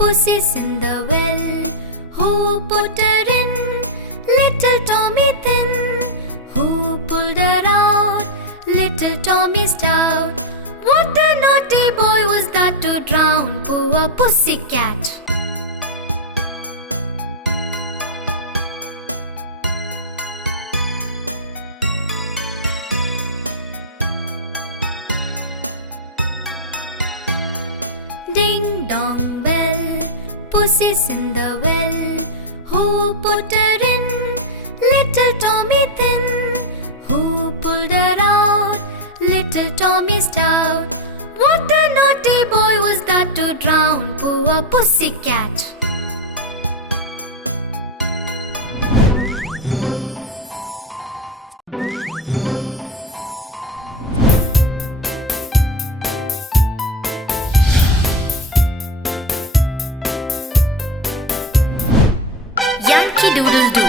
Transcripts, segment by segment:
Pussy's in the well. Who put her in? Little Tommy Thin. Who pulled her out? Little Tommy Stout. What a naughty boy was that to drown poor pussycat. Ding dong bell, Pussy's in the well. Who put her in? Little Tommy Thin. Who pulled her out? Little Tommy Stout. What a naughty boy was that to drown poor pussycat. Yankee doodle do.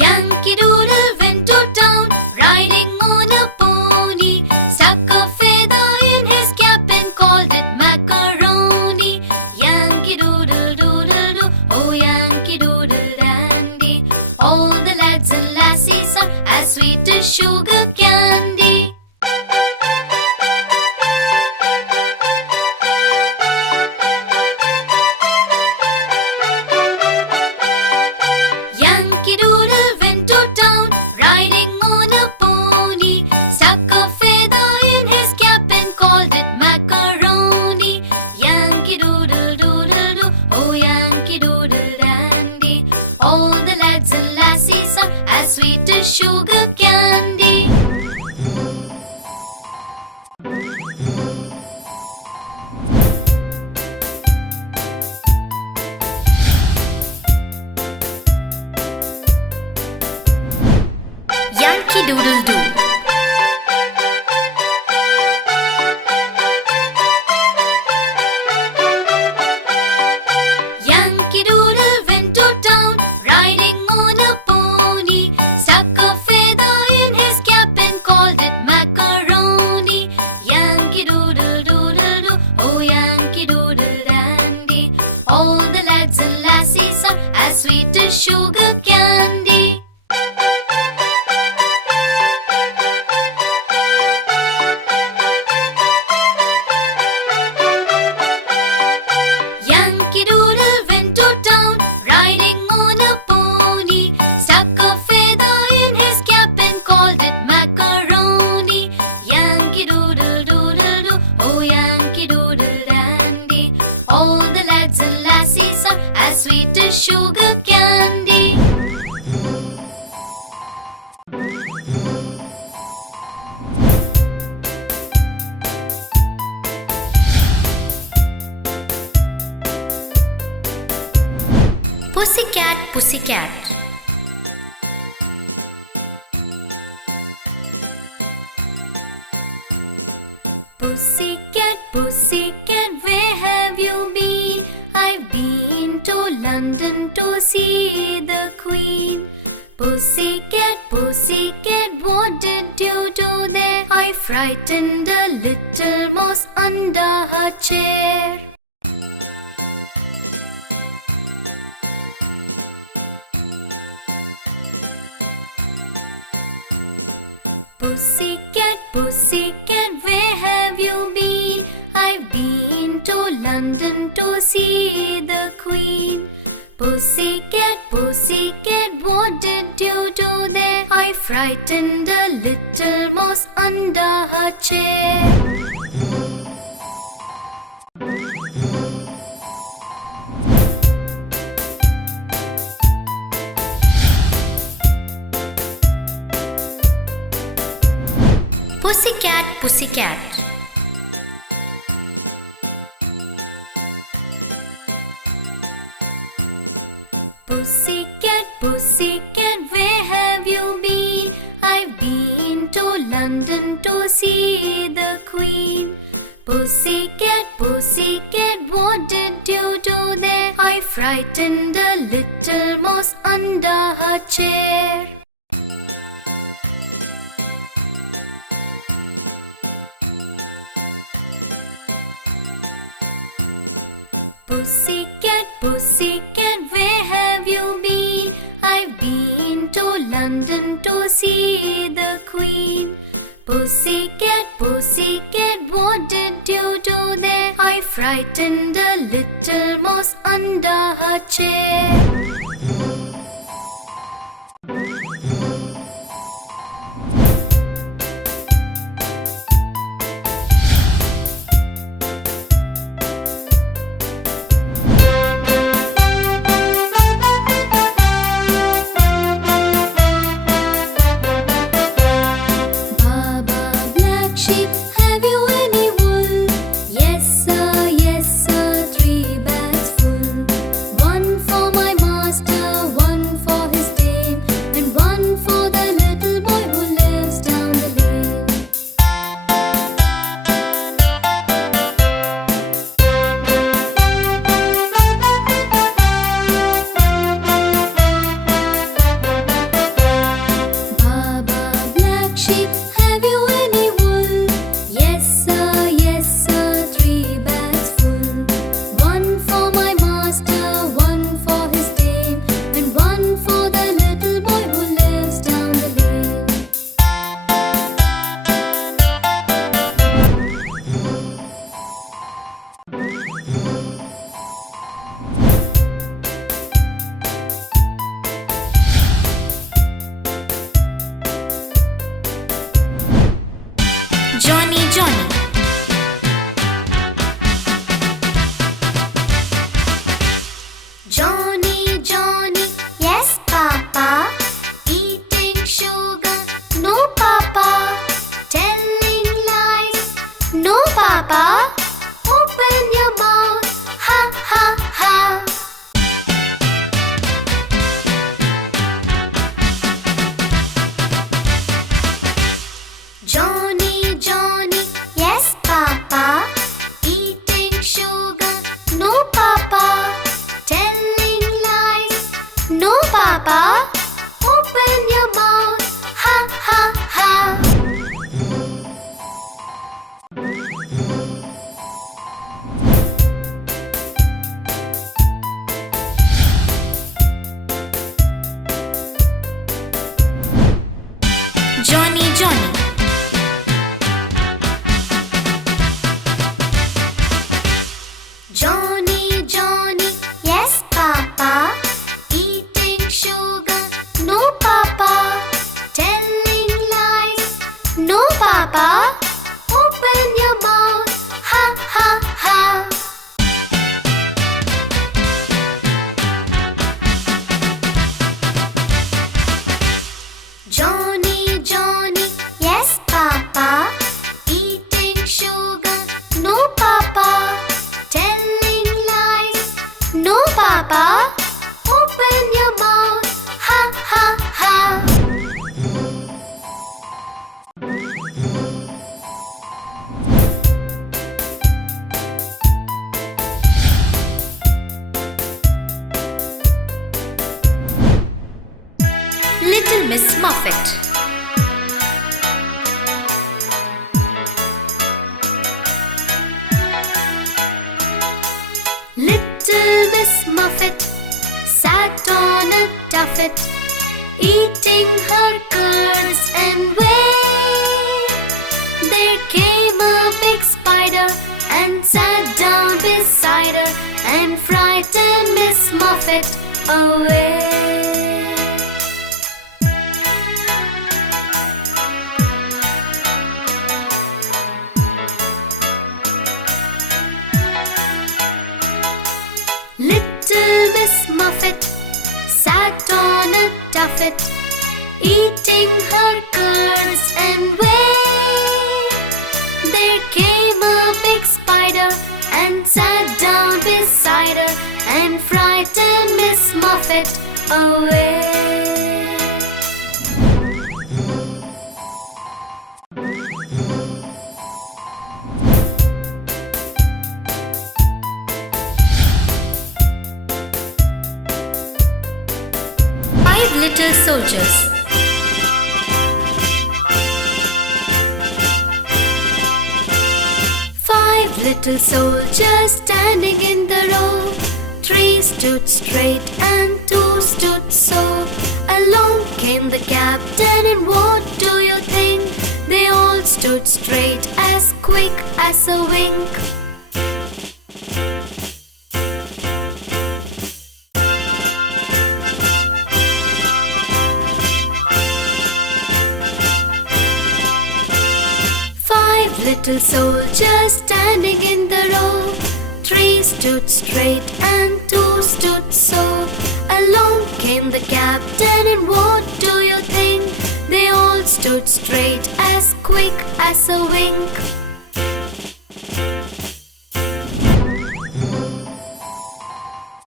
Yankee doodle went to town, riding on a pony. Stuck a feather in his cap and called it macaroni. Yankee doodle doodle do, oh Yankee doodle dandy. All the lads and lassies are as sweet as sugar candy. Yankee doodle went to town, riding on a pony. Stuck a feather in his cap and called it macaroni. Yankee doodle doodle do, oh Yankee doodle dandy. All the lads and lassies are as sweet as sugar candy. Yankee doodle do. Yankee doodle went to town, riding on a pony. Stuck a feather in his cap and called it macaroni. Yankee doodle doodle do, oh Yankee doodle dandy. All the lads and lassies are as sweet as sugar candy. Yankee doodle went to town, riding on a pony. Stuck a feather in his cap and called it macaroni. Yankee doodle doodle do, oh Yankee doodle dandy. All the lads and lassies are as sweet as sugar candy. Pussycat, pussycat. Pussycat, pussycat, where have you been? I've been to London to see the Queen. Pussycat, pussycat, what did you do there? I frightened a little mouse under her chair. Pussycat, pussycat, where have you been? I've been to London to see the Queen. Pussycat, pussycat, what did you do there? I frightened a little mouse under her chair. Pussycat, pussycat. Pussycat, pussycat, where have you been? I've been to London to see the Queen. Pussycat, pussycat, what did you do there? I frightened a little mouse under her chair. Pussycat, pussycat, where have you been? I've been to London to see the Queen. Pussycat, pussycat, what did you do there? I frightened a little mouse under her chair. Johny, Johny. Johny, Johny. Yes, Papa. Eating sugar. No, Papa. Telling lies. No, Papa. Open your mouth. Ha, ha, ha. Johny, Johny. Yes, Papa. Eating sugar. No, Papa. Telling lies. No, Papa. Open your mouth. Ha, ha, ha. Johny, Johny. Johny, Johny. Yes, Papa. Eating sugar. No, Papa. Telling lies. No, Papa. Open your mouth. Ha, ha, ha. Johny, Johny. Yes, Papa. Eating sugar. No, Papa. Telling lies. No, Papa. Open your mouth. Ha, ha, ha. Little Miss Muffet. Little Miss Muffet sat on a tuffet, eating her curds and whey. There came a big spider and sat down beside her and frightened Miss Muffet away. Little Miss Muffet sat on a tuffet, eating her curds and whey. There came a big spider and sat down beside her and frightened Miss Muffet away. Five little soldiers. little soldiers standing in the row. 3 stood straight and 2 stood so. Along came the captain, and what do you think? They all stood straight, as quick as a wink. Little soldiers standing in the row. 3 stood straight and 2 stood so. Along came the captain, and what do you think? They all stood straight, as quick as a wink.